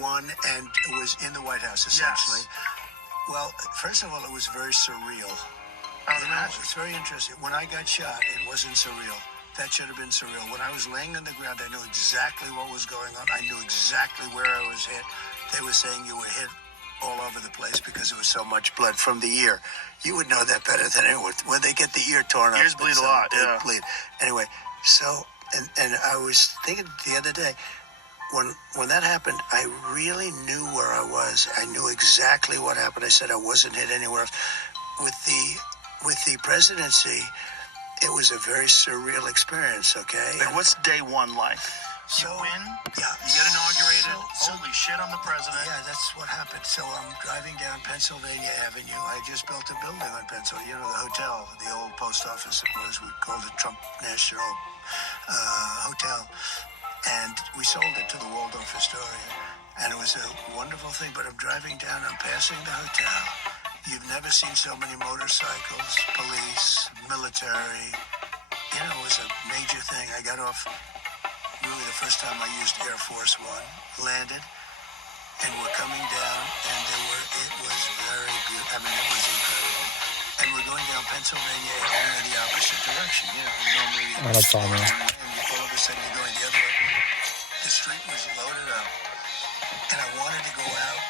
won and was in the White House, essentially. Yes. Well, first of all, it was very surreal. It's very interesting. When I got shot, it wasn't surreal. That should have been surreal. When I was laying on the ground, I knew exactly what was going on. I knew exactly where I was hit. They were saying you were hit all over the place because there was so much blood from the ear. You would know that better than anyone. When they get the ear torn up, ears bleed a lot. Yeah, bleed. Anyway, so and I was thinking the other day, when that happened, I really knew where I was. I knew exactly what happened. I said I wasn't hit anywhere else. With the presidency, it was a very surreal experience. Okay. Like, what's day one like? So, you win, yeah. You get inaugurated, holy shit, I'm the president. Yeah, that's what happened. So I'm driving down Pennsylvania Avenue. I just built a building on Pennsylvania, the hotel, the old post office it was. We called it Trump National Hotel. And we sold it to the Waldorf Astoria. And it was a wonderful thing, but I'm driving down, I'm passing the hotel. You've never seen so many motorcycles, police, military. You know, it was a major thing. I got off really the first time I used Air Force One, landed, and we're coming down, and it was very beautiful. I mean, it was incredible. And we're going down Pennsylvania Avenue in the opposite direction. You know, normally and all of a sudden you're going the other way. The street was loaded up, and I wanted to go out,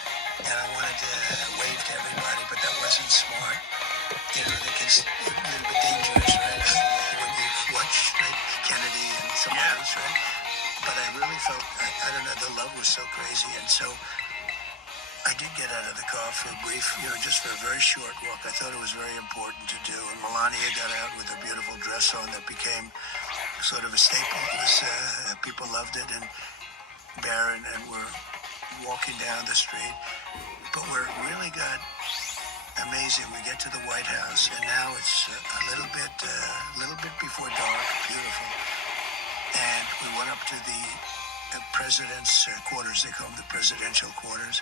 and I wanted to wave to everybody, but that wasn't smart. You know, because it's a little bit dangerous, right? When you watch like Kennedy and some others, right? But I really felt, I don't know, the love was so crazy. And so I did get out of the car for a brief, you know, just for a very short walk. I thought it was very important to do. And Melania got out with a beautiful dress on that became sort of a staple. It was, people loved it. And Barron, and we're walking down the street. But we're really got amazing. We get to the White House, and now it's a little bit before dark, beautiful. And we went up to the president's quarters. They call them the presidential quarters.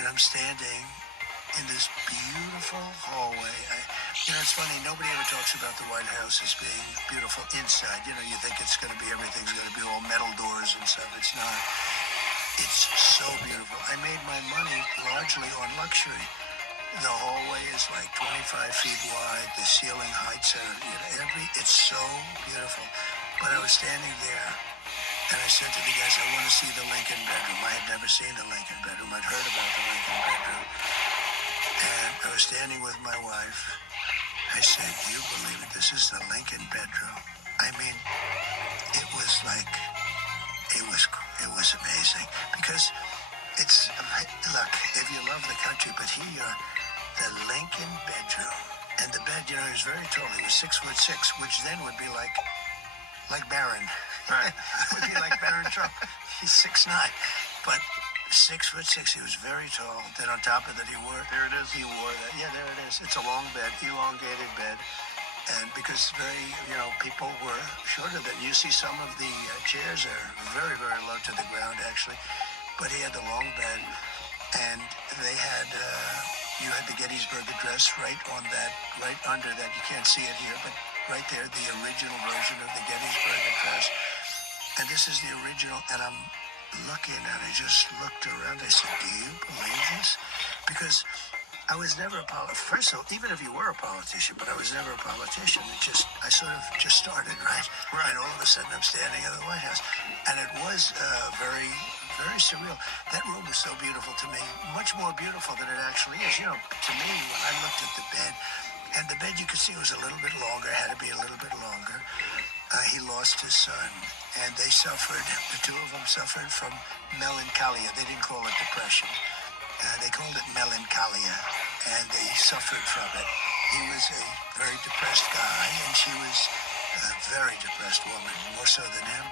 And I'm standing in this beautiful hallway. You know, it's funny, nobody ever talks about the White House as being beautiful inside. You know, you think it's going to be, everything's going to be all metal doors and stuff. It's not. It's so beautiful. I made my money largely on luxury. The hallway is like 25 feet wide. The ceiling heights are, you know, it's so beautiful. But I was standing there, and I said to the guys, I want to see the Lincoln bedroom. I had never seen the Lincoln bedroom. I'd heard about the Lincoln bedroom. And I was standing with my wife. I said, do you believe it? This is the Lincoln bedroom. I mean, it was like, it was amazing. Because it's, look, if you love the country, but here, the Lincoln bedroom, and the bed, you know, he was very tall. He was 6'6", which then would be like Barron. Right. Would be like Barron Trump. He's 6'9", but 6'6". He was very tall. Then on top of that, he wore that. Yeah, there it is. It's a long bed, elongated bed. And because people were shorter than you see, some of the chairs are very, very low to the ground, actually. But he had the long bed, and they had, you had the Gettysburg Address right under that. You can't see it here, but right there, the original version of the Gettysburg Address. And this is the original, and I'm looking at it. I just looked around. I said, do you believe this? Because I was never a politician. First of all, even if you were a politician, but I was never a politician. I sort of just started, right? And all of a sudden, I'm standing in the White House. And it was very, very surreal. That room was so beautiful to me, much more beautiful than it actually is. You know, to me, when I looked at the bed, and the bed you could see was a little bit longer, had to be a little bit longer. He lost his son, and they suffered, the two of them suffered from melancholia. They didn't call it depression. They called it melancholia, and they suffered from it. He was a very depressed guy, and she was a very depressed woman, more so than him.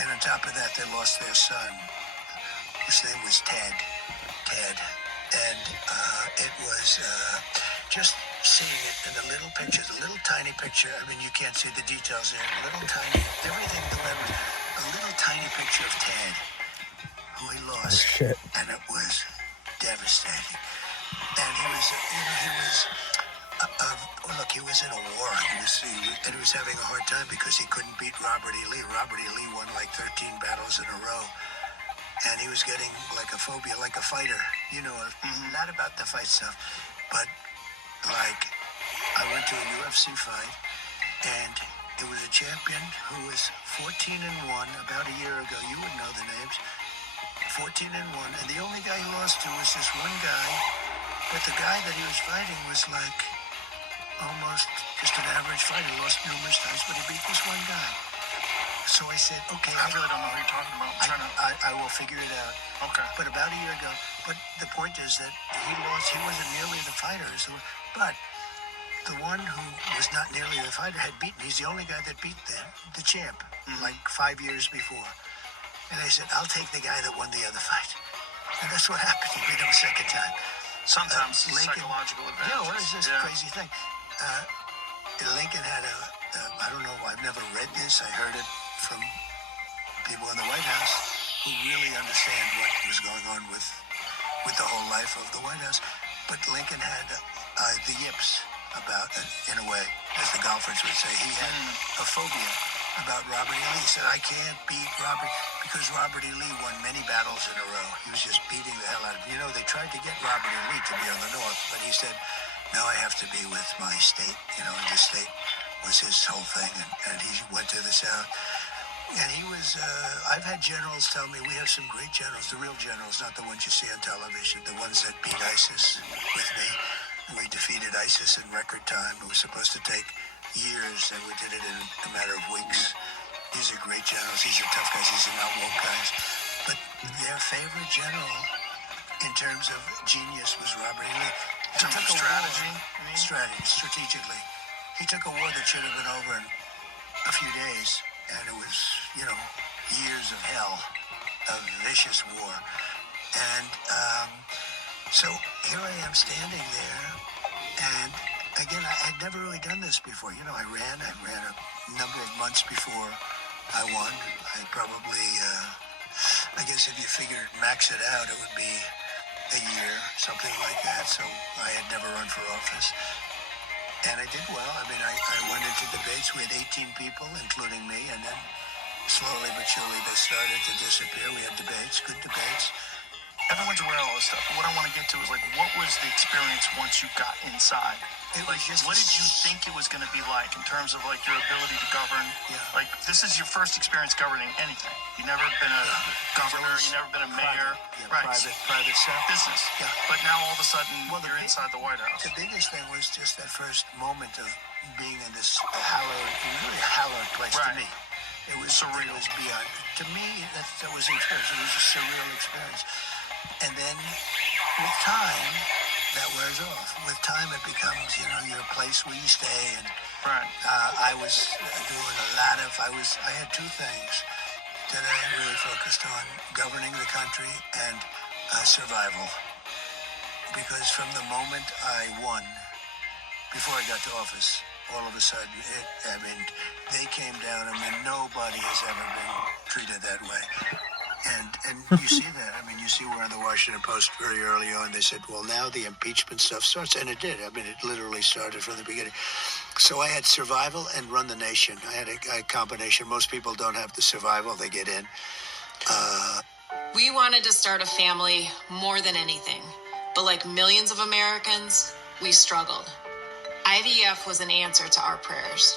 And on top of that, they lost their son, whose name was Ted. And it was just seeing it in the little picture, the little tiny picture. I mean, you can't see the details there. Little tiny, everything, a little tiny picture of Ted, who he lost. Oh, shit. And it was devastating. And he was in a war. And he was having a hard time because he couldn't beat Robert E. Lee. Robert E. Lee won like 13 battles in a row. and he was getting like a phobia, like a fighter, not about the fight stuff, but like I went to a UFC fight, and it was a champion who was 14-1 about a year ago. You would know the names. 14-1, and the only guy he lost to was this one guy, but the guy that he was fighting was like almost just an average fighter. He lost numerous times, but he beat this one guy. So I said, okay. I really don't know who you're talking about. I will figure it out. Okay. But about a year ago, but the point is that he lost. He wasn't nearly the fighter, but the one who was not nearly the fighter had beaten. He's the only guy that beat the champ like 5 years before. And I said, I'll take the guy that won the other fight. And that's what happened. He beat him a second time. Sometimes psychological advantage. Yeah, what is this crazy thing? Lincoln had I don't know, I've never read this. I heard it from people in the White House who really understand what was going on with the whole life of the White House. But Lincoln had the yips about it, in a way, as the golfers would say. He had a phobia about Robert E. Lee. He said, I can't beat Robert, because Robert E. Lee won many battles in a row. He was just beating the hell out of him. They tried to get Robert E. Lee to be on the North, but he said, no, I have to be with my state. And the state was his whole thing, and he went to the South. And he was, I've had generals tell me, we have some great generals, the real generals, not the ones you see on television, the ones that beat ISIS with me. We defeated ISIS in record time. It was supposed to take years, and we did it in a matter of weeks. These are great generals. These are tough guys. These are not woke guys. But their favorite general, in terms of genius, was Robert E. Lee. In terms of strategy? Strategically. He took a war that should have been over in a few days, and it was, years of hell, a vicious war. And so here I am standing there, and again, I had never really done this before. I ran a number of months before I won. I probably, I guess if you figured max it out, it would be a year, something like that. So I had never run for office. And I did well. I mean, I went into debates with 18 people, including me, and then slowly but surely they started to disappear. We had debates, good debates. Everyone's aware of all this stuff. What I want to get to is, what was the experience once you got inside? It was just what did you think it was going to be like in terms of, your ability to govern? Yeah. This is your first experience governing anything. You've never been a governor. You've never been a mayor. Private sector. Business. Yeah. But now all of a sudden, you're inside the White House. The biggest thing was just that first moment of being in this really hallowed place to me. It was surreal. It was beyond. To me, that was an experience. It was a surreal experience. And then, with time, that wears off. With time, it becomes, your place where you stay. And I was doing a lot of. I had two things that I really focused on: governing the country and survival. Because from the moment I won, before I got to office, all of a sudden, they came down. Nobody has ever been treated that way. And you see that. You see where in the Washington Post very early on they said, well, now the impeachment stuff starts. And it did. It literally started from the beginning. So I had survival and run the nation. I had a combination. Most people don't have the survival. They get in. We wanted to start a family more than anything. But like millions of Americans, we struggled. IVF was an answer to our prayers.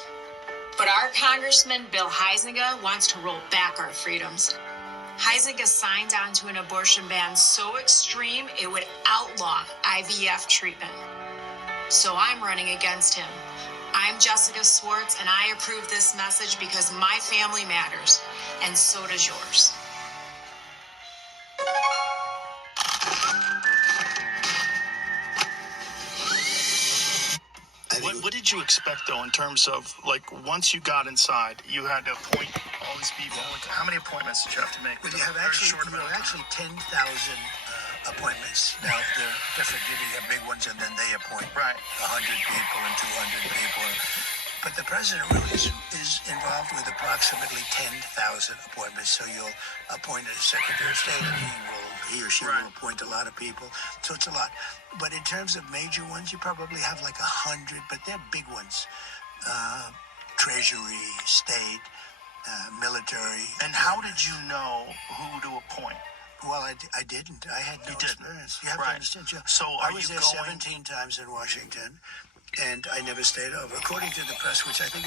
But our Congressman, Bill Huizenga, wants to roll back our freedoms. Huizenga signed on to an abortion ban so extreme it would outlaw IVF treatment. So I'm running against him. I'm Jessica Swartz, and I approve this message because my family matters, and so does yours. What did you expect, though, in terms of, once you got inside, you had to appoint all these people? How many appointments did you have to make? Well, you have actually 10,000 appointments. Now, they're different. You have big ones, and then they appoint 100 people and 200 people. But the president really is involved with approximately 10,000 appointments. So you'll appoint a Secretary of State, and he or she will appoint a lot of people. So it's a lot. But in terms of major ones, you probably have 100, but they're big ones. Treasury, state, military. And how did you know who to appoint? Well, I didn't. I had no You didn't. experience. You have to Right. understand, Joe. So I are was you there going? 17 times in Washington, and I never stayed over. According to the press, which I think